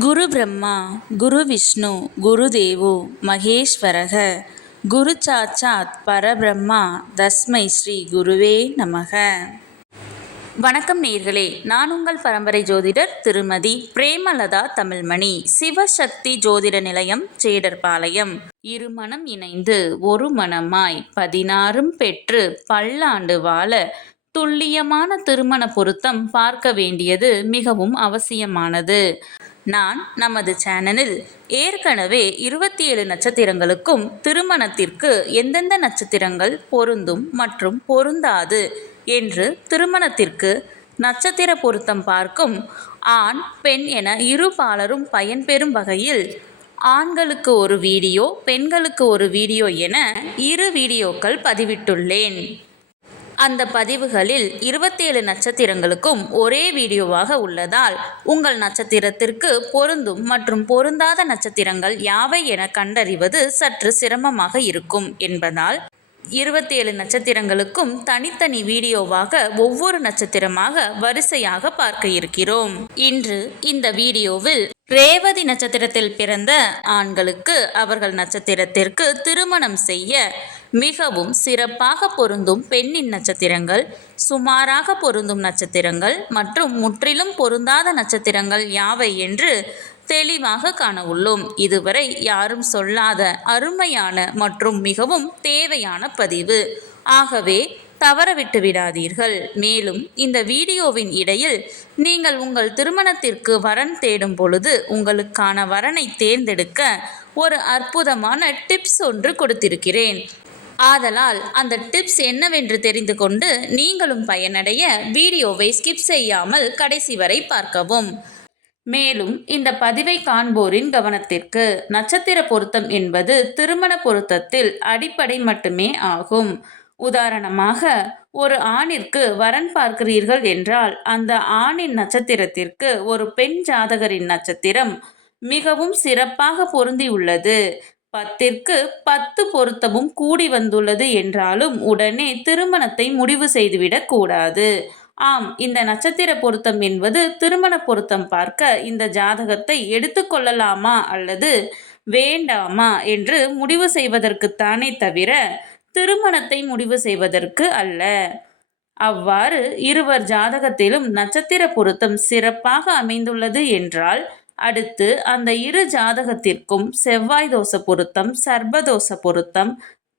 குரு பிரம்மா குரு விஷ்ணு குரு தேவோ மகேஸ்வரக குரு சாட்சாத் பரபிரம்மா தஸ்மை ஸ்ரீ குருவே நமக. வணக்கம் நேயர்களே, நான் உங்கள் பரம்பரை ஜோதிடர் திருமதி பிரேமலதா தமிழ்மணி. சிவசக்தி ஜோதிட நிலையம், ஜேடர்பாளையம். இருமனம் இணைந்து ஒரு மனமாய் 16 பெற்று பல்லாண்டு வாழ துல்லியமான திருமண பொருத்தம் பார்க்க வேண்டியது மிகவும் அவசியமானது. நான் நமது சேனலில் ஏற்கனவே 27 நட்சத்திரங்களுக்கும் திருமணத்திற்கு எந்தெந்த நட்சத்திரங்கள் பொருந்தும் மற்றும் பொருந்தாது என்று திருமணத்திற்கு நட்சத்திர பொருத்தம் பார்க்கும் ஆண் பெண் என இரு பாலரும் பயன்பெறும் வகையில் ஆண்களுக்கு ஒரு வீடியோ, பெண்களுக்கு ஒரு வீடியோ என 2 வீடியோக்கள் பதிவிட்டுள்ளேன். அந்த பதிவுகளில் 27 நட்சத்திரங்களுக்கும் ஒரே வீடியோவாக உள்ளதால் உங்கள் நட்சத்திரத்திற்கு பொருந்தும் மற்றும் பொருந்தாத நட்சத்திரங்கள் யாவை என கண்டறிவது சற்று சிரமமாக இருக்கும் என்பதால் 27 நட்சத்திரங்களுக்கும் தனித்தனி வீடியோவாக ஒவ்வொரு நட்சத்திரமாக வரிசையாக பார்க்க இருக்கிறோம். இன்று இந்த வீடியோவில் ரேவதி நட்சத்திரத்தில் பிறந்த ஆண்களுக்கு அவர்கள் நட்சத்திரத்திற்கு திருமணம் செய்ய மிகவும் சிறப்பாக பொருந்தும் பெண்ணின் நட்சத்திரங்கள், சுமாராக பொருந்தும் நட்சத்திரங்கள் மற்றும் முற்றிலும் பொருந்தாத நட்சத்திரங்கள் யாவை என்று தெளிவாக காண உள்ளோம். இதுவரை யாரும் சொல்லாத அருமையான மற்றும் மிகவும் தேவையான பதிவு. ஆகவே தவறவிட்டு விடாதீர்கள். மேலும் இந்த வீடியோவின் இடையில் நீங்கள் உங்கள் திருமணத்திற்கு வரன் தேடும் பொழுது உங்களுக்கான வரனை தேர்ந்தெடுக்க ஒரு அற்புதமான டிப்ஸ் ஒன்று கொடுத்திருக்கிறேன். ஆதலால் அந்த டிப்ஸ் என்னவென்று தெரிந்து கொண்டு நீங்களும் பயனடைய வீடியோவை ஸ்கிப் செய்யாமல் கடைசி வரை பார்க்கவும். மேலும் இந்த பதிவை காண்போரின் கவனத்திற்கு, நட்சத்திர பொருத்தம் என்பது திருமண பொருத்தத்தில் அடிப்படை மட்டுமே ஆகும். உதாரணமாக, ஒரு ஆணிற்கு வரன் பார்க்கிறீர்கள் என்றால் அந்த ஆணின் நட்சத்திரத்திற்கு ஒரு பெண் ஜாதகரின் நட்சத்திரம் மிகவும் சிறப்பாக பொருந்தியுள்ளது, 10ற்கு 10 பொருத்தமும் கூடி வந்துள்ளது என்றாலும் உடனே திருமணத்தை முடிவு செய்துவிடக் கூடாது. ஆம், இந்த நட்சத்திர பொருத்தம் என்பது திருமண பொருத்தம் பார்க்க இந்த ஜாதகத்தை எடுத்துக்கொள்ளலாமா அல்லது வேண்டாமா என்று முடிவு செய்வதற்குத்தானே தவிர திருமணத்தை முடிவு செய்வதற்கு அல்ல. அவ்வாறு இருவர் ஜாதகத்திலும் நட்சத்திர பொருத்தம் சிறப்பாக அமைந்துள்ளது என்றால் அடுத்து அந்த இரு ஜாதகத்திற்கும் செவ்வாய் தோஷ பொருத்தம், சர்ப்பதோஷ பொருத்தம்,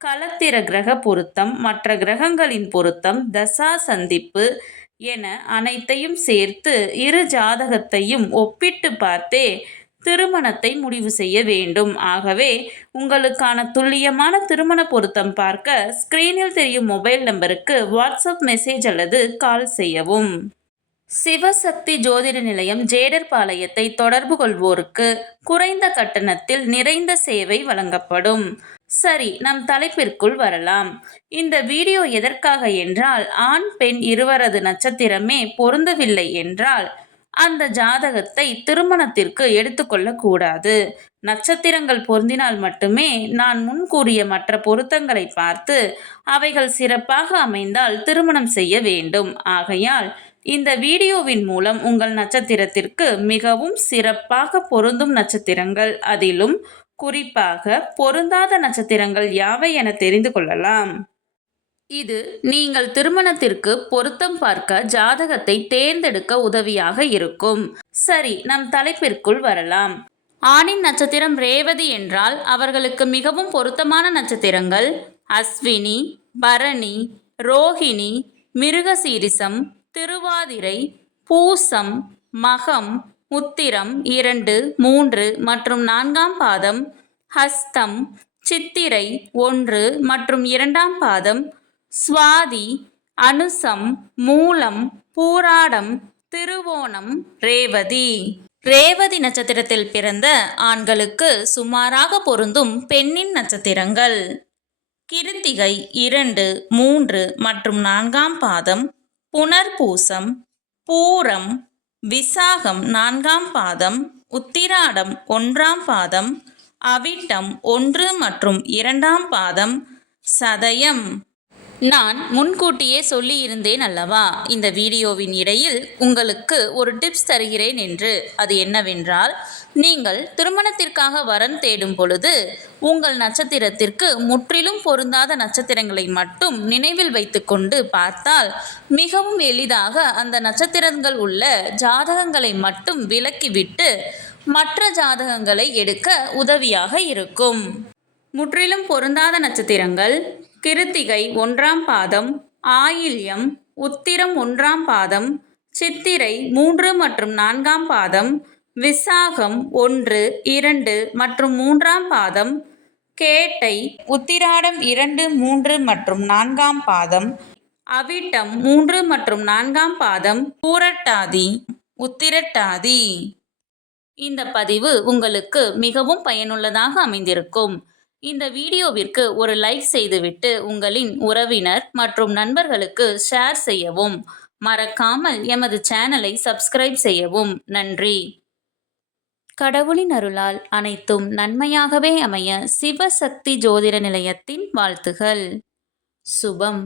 களத்திர கிரக பொருத்தம், மற்ற கிரகங்களின் பொருத்தம், தசா சந்திப்பு என அனைத்தையும் சேர்த்து இரு ஜாதகத்தையும் ஒப்பிட்டு பார்த்தே திருமணத்தை முடிவு செய்ய வேண்டும். ஆகவே உங்களுக்கான துல்லியமான திருமண பொருத்தம் பார்க்க ஸ்கிரீனில் தெரியும் மொபைல் நம்பருக்கு வாட்ஸ்அப் மெசேஜ் அல்லது கால் செய்யவும். சிவசக்தி ஜோதிட நிலையம், ஜேடர்பாளையத்தை தொடர்பு கொள்வோருக்கு குறைந்த கட்டணத்தில் நிறைந்த சேவை வழங்கப்படும். சரி, நம் தலைப்பிற்குள் வரலாம். இந்த வீடியோ எதற்காக என்றால், ஆண் பெண் இருவரது நட்சத்திரமே பொருந்தவில்லை என்றால் அந்த ஜாதகத்தை திருமணத்திற்கு எடுத்துக்கொள்ளக்கூடாது. நட்சத்திரங்கள் பொருந்தினால் மட்டுமே நான் முன் கூறிய மற்ற பொருத்தங்களை பார்த்து அவைகள் சிறப்பாக அமைந்தால் திருமணம் செய்ய வேண்டும். ஆகையால் இந்த வீடியோவின் மூலம் உங்கள் நட்சத்திரத்திற்கு மிகவும் சிறப்பாக பொருந்தும் நட்சத்திரங்கள், அதிலும் குறிப்பாக பொருந்தாத நட்சத்திரங்கள் யாவை என தெரிந்து கொள்ளலாம். இது நீங்கள் திருமணத்திற்கு பொருத்தம் பார்க்க ஜாதகத்தை தேர்ந்தெடுக்க உதவியாக இருக்கும். சரி, நம் தலைப்பிற்குள் வரலாம். ஆணின் நட்சத்திரம் ரேவதி என்றால் அவர்களுக்கு மிகவும் பொருத்தமான நட்சத்திரங்கள் அஸ்வினி, பரணி, ரோஹிணி, மிருகசீரிசம், திருவாதிரை, பூசம், மகம், உத்திரம் 2, 3 மற்றும் 4ஆம் பாதம், ஹஸ்தம், சித்திரை 1 மற்றும் 2ஆம் பாதம், சுவாதி, அனுசம், மூலம், பூராடம், திருவோணம், ரேவதி. ரேவதி நட்சத்திரத்தில் பிறந்த ஆண்களுக்கு சுமாராக பொருந்தும் பெண்ணின் நட்சத்திரங்கள் கிருத்திகை 2, 3 மற்றும் 4ஆம் பாதம், புனர்பூசம், பூரம், விசாகம் 4ஆம் பாதம், உத்திராடம் 1ஆம் பாதம், அவிட்டம் 1 மற்றும் 2ஆம் பாதம், சதயம் நான் முன்கூட்டியே சொல்லியிருந்தேன் அல்லவா, இந்த வீடியோவின் இடையில் உங்களுக்கு ஒரு டிப்ஸ் தருகிறேன் என்று. அது என்னவென்றால், நீங்கள் திருமணத்திற்காக வரன் தேடும் பொழுது உங்கள் நட்சத்திரத்திற்கு முற்றிலும் பொருந்தாத நட்சத்திரங்களை மட்டும் நினைவில் வைத்துக்கொண்டு பார்த்தால் மிகவும் எளிதாக அந்த நட்சத்திரங்கள் உள்ள ஜாதகங்களை மட்டும் விலக்கிவிட்டு மற்ற ஜாதகங்களை எடுக்க உதவியாக இருக்கும். முற்றிலும் பொருந்தாத நட்சத்திரங்கள் கிருத்திகை 1ஆம் பாதம், ஆயில்யம், உத்திரம் 1ஆம் பாதம், சித்திரை 3 மற்றும் 4ஆம் பாதம், விசாகம் 1, 2 மற்றும் 3ஆம் பாதம், கேட்டை, உத்திராடம் 2, 3 மற்றும் 4ஆம் பாதம், அவிட்டம் 3 மற்றும் 4ஆம் பாதம், பூரட்டாதி, உத்திரட்டாதி. இந்த பதிவு உங்களுக்கு மிகவும் பயனுள்ளதாக அமைந்திருக்கும். இந்த வீடியோவிற்கு ஒரு லைக் செய்துவிட்டு உங்களின் உறவினர் மற்றும் நண்பர்களுக்கு ஷேர் செய்யவும். மறக்காமல் எமது சேனலை சப்ஸ்கிரைப் செய்யவும். நன்றி. கடவுளின் அருளால் அனைத்தும் நன்மையாகவே அமைய சிவசக்தி ஜோதிட நிலையத்தின் வாழ்த்துகள். சுபம்.